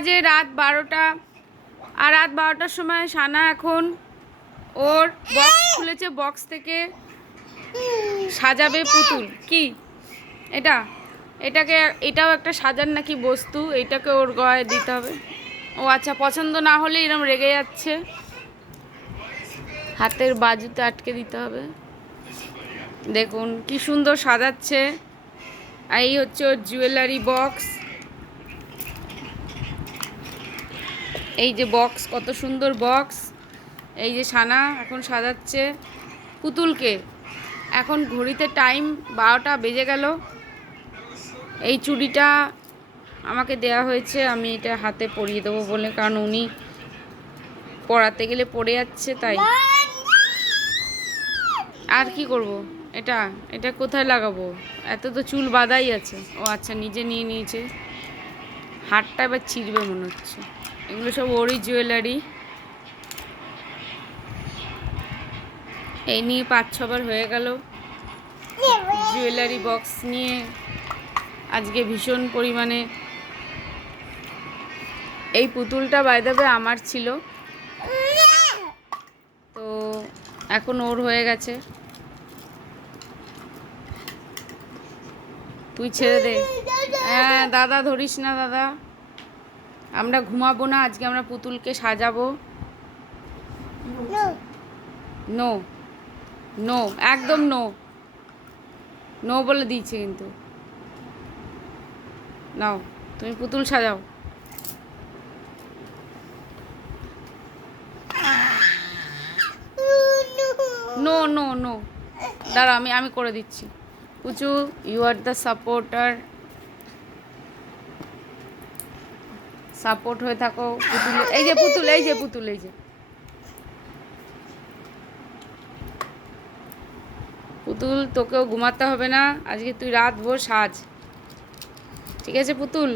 বাজে রাত বারোটা। আর রাত বারোটার সময় সানা এখন ওর বক্স খুলেছে বক্স থেকে সাজাবে পুতুল। কি? এটা? এটাকে, এটাও একটা সাজার নাকি বস্তু, এটাকে ওর গয়ে দিতে হবে। ও আচ্ছা পছন্দ না হলে এরকম রেগে যাচ্ছে। হাতের বাজুতে আটকে দিতে হবে। দেখুন কি সুন্দর সাজাচ্ছে। এই হচ্ছে ওর জুয়েলারি বক্স এই যে বক্স কত সুন্দর বক্স এই যে সানা এখন সাজাচ্ছে। পুতুলকে। এখন ঘড়িতে টাইম বারোটা বেজে গেল। এই চুড়িটা আমাকে দেয়া হয়েছে। আমি এটা হাতে পরিয়ে দেবো বলে, কারণ উনি পড়াতে গেলে পড়ে যাচ্ছে, তাই। আর কি করব? এটা এটা কোথায় লাগাবো? এত তো চুল বাঁধাই আছে। ও আচ্ছা নিজে নিয়ে নিয়েছে। হাতটা এবার ছিঁড়বে মনে হচ্ছে। এগুলো সব ওরই জুয়েলারি। এই নিয়ে পাঁচ ছবার হয়ে গেল। জুয়েলারি বক্স নিয়ে আজকে ভীষণ পরিমাণে এই পুতুলটা বাইদাবে আমার ছিল। তো এখন ওর হয়ে গেছে। তুই ছেড়ে দে। হ্যাঁ দাদা ধরিস না, দাদা। আমরা ঘুমাবো না, আজকে আমরা পুতুলকে সাজাবো। নো নো একদম নো নো বলে দিয়েছে কিন্তু। নাও, তুমি পুতুল সাজাও। নো নো নো দাঁড়া আমি আমি করে দিচ্ছি। Puchu you are the supporter support হয়ে থাকো পুতুল এই যে পুতুল এই যে পুতুল এই যে। পুতুল তোকেও ঘুমাতে হবে না আজকে তুই রাত ভোর সাজ। ঠিক আছে পুতুল?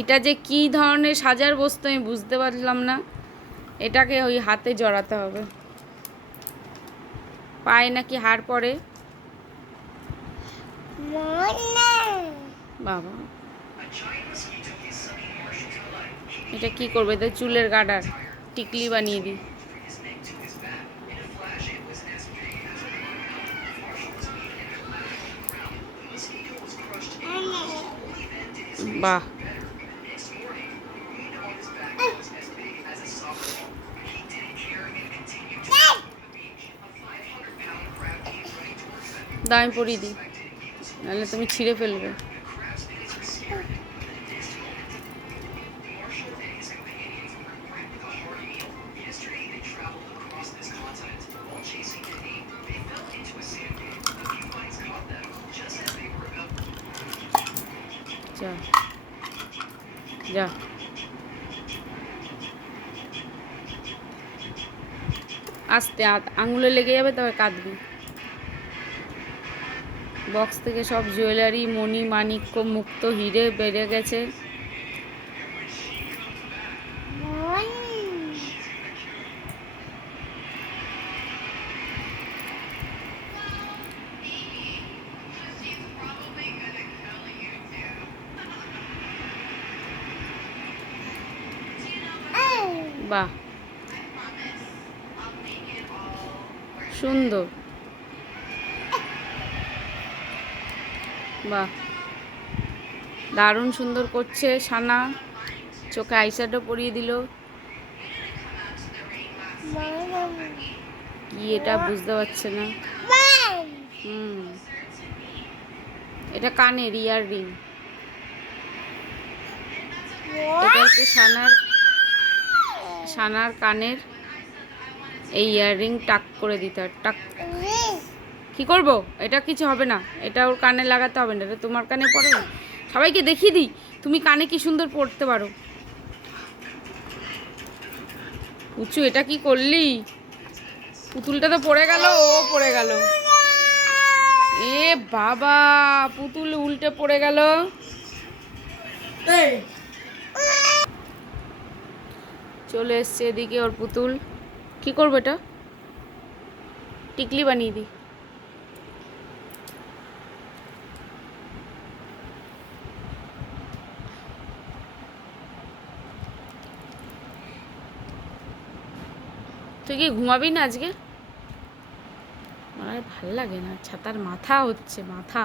এটা যে কি ধরনের সাজার বস্তু আমি বুঝতে পারলাম না। এটাকে ওই হাতে জড়াতে হবে। পায়ে নাকি হার পড়ে? বাবা। এটা কি করবে? তো চুলের গাডার। টিকলি বানিয়ে দিই। বাহ। দামি পরিয়ে দিই। নাহলে তুমি ছিঁড়ে ফেলবে। যা। যা। আস্তে আঙুলে লেগে যাবে তবে কাঁদবি। বক্স থেকে সব জুয়েলারি, মণি মানিক্য মুক্ত, হিরে বেড়ে গেছে। বাহ। সুন্দর। বাহ। দারুণ সুন্দর করছে সানা। চোখে আইশ্যাডো পরিয়ে দিল। কি এটা বুঝতে পারছে না। হুম। এটা কানের ইয়ার রিং এটা হচ্ছে সানার সানার কানের এই ইয়াররিং টাক করে দিতে হয়, টাক। কি করব? এটা কিছু হবে না। এটা ওর কানে লাগাতে হবে না, এটা তোমার কানে পড়ে না। সবাইকে দেখিয়ে দিই, তুমি কানে কি সুন্দর পড়তে পারো। উঁচু এটা কি করলি? পুতুলটা তো পড়ে গেল, ও পড়ে গেল। এ বাবা, পুতুল উল্টে পড়ে গেল। চলে এসছে এদিকে ওর পুতুল। কি করব এটা? টিকলি বানিয়ে দিই। তুই কি ঘুমাবি না আজকে? আমার ভালো লাগে না, ছাতার মাথা হচ্ছে, মাথা।